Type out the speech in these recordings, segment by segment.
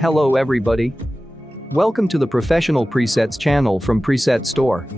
Hello everybody. Welcome to the Professional Presets channel from Preset Store.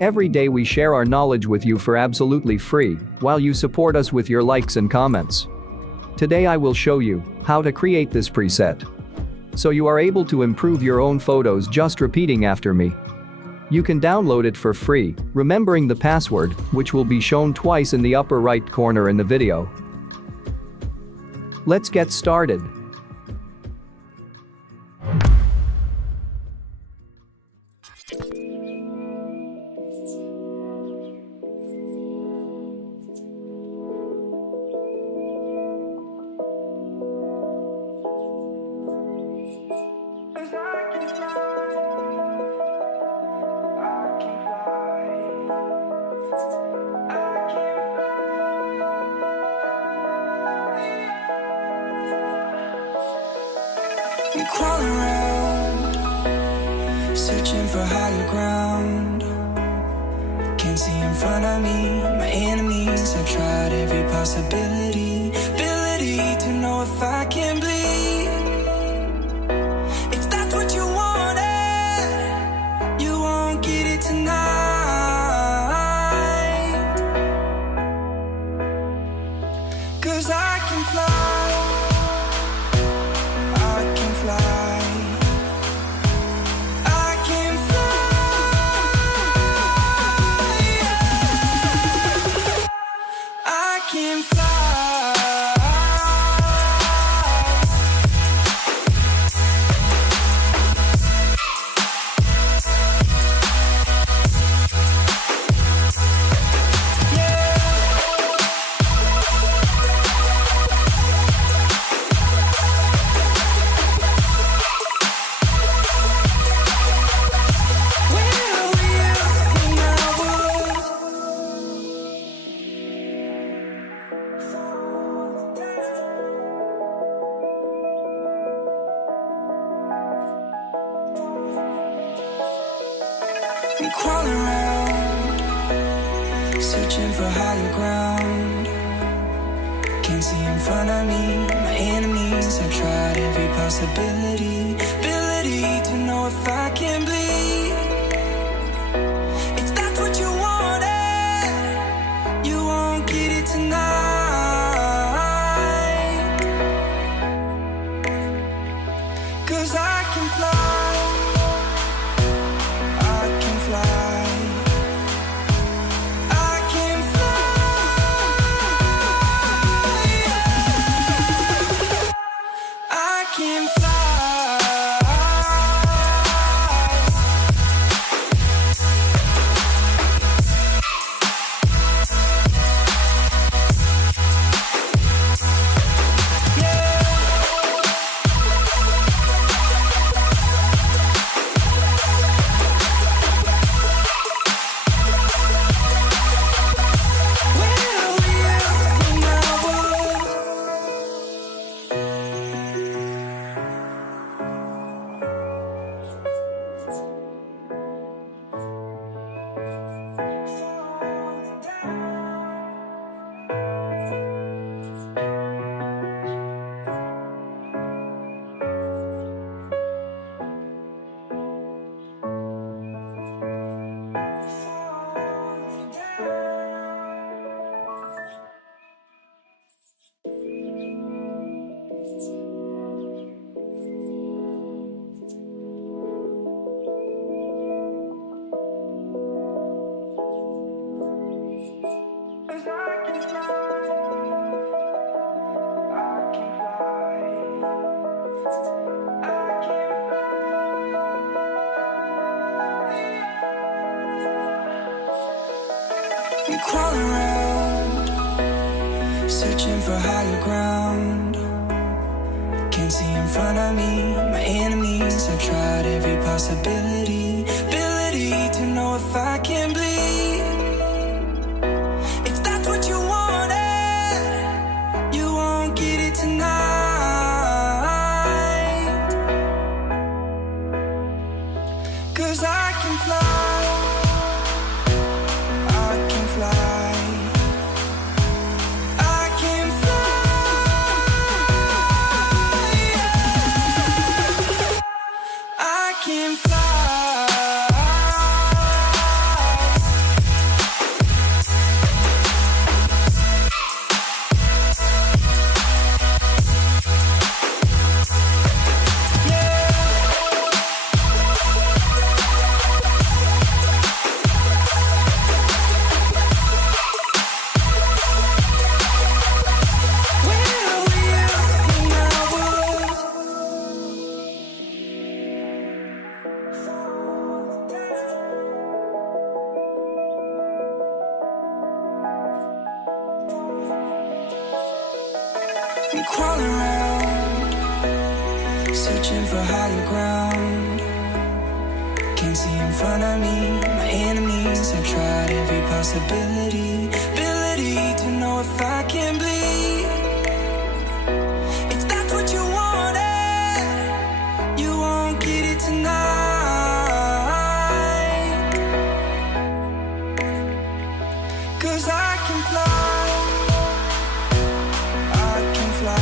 Every day we share our knowledge with you for absolutely free, while you support us with your likes and comments. Today I will show you how to create this preset, so you are able to improve your own photos just repeating after me. You can download it for free, remembering the password, which will be shown twice in the upper right corner in the video. Let's get started. I'm crawling around, searching for higher ground. Can't see in front of me, my enemies. I've tried every possibility, ability to know if I can bleed. If that's what you wanted, you won't get it tonight. 'Cause I can fly. I'm crawling around, searching for higher ground. Can't see in front of me, my enemies. I've tried every possibility, ability to know if I can bleed. If that's what you wanted, you won't get it tonight. 'Cause I can fly. I'm crawling around, searching for higher ground. Can't see in front of me, my enemies. I've tried every possibility, ability to know if I can bleed. If that's what you wanted, you won't get it tonight. 'Cause I can fly. I can fly. I'm crawling around, searching for higher ground. Can't see in front of me, my enemies. I've tried every possibility, ability to know if I can bleed. If that's what you wanted, you won't get it tonight. 'Cause I can fly, I can fly.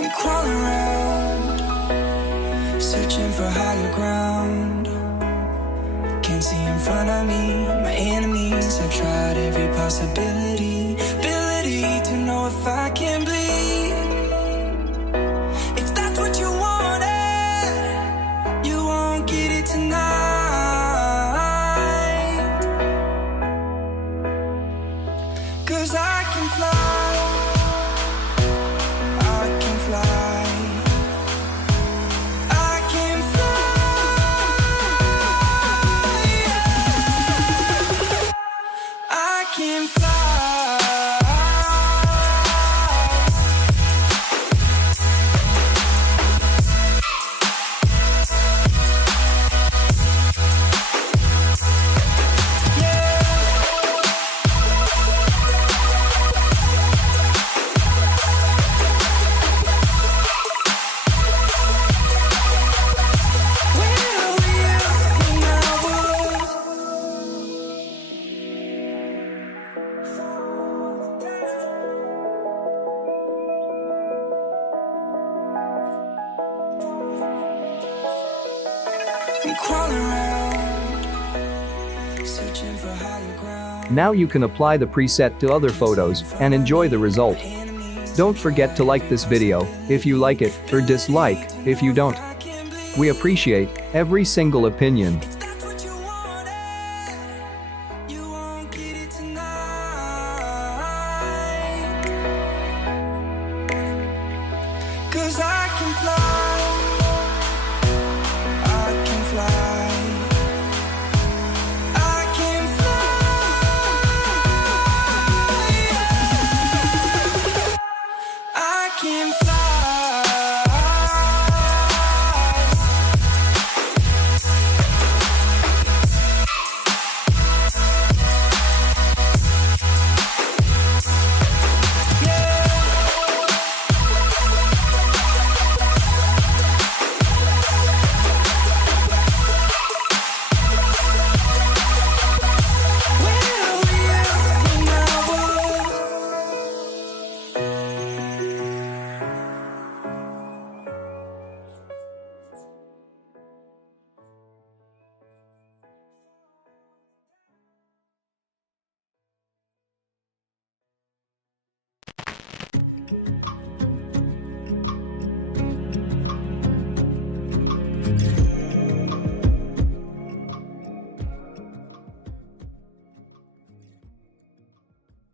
I'm crawling around, searching for higher ground. Can't see in front of me, my enemies. I've tried every possibility, ability to know if I can bleed. If that's what you wanted, you won't get it tonight. 'Cause I can fly, I'm crawling around, searching for higher ground. Now you can apply the preset to other photos and enjoy the result. Don't forget to like this video if you like it or dislike if you don't. We appreciate every single opinion. That's what you wanted, you won't get it tonight. 'Cause I can fly.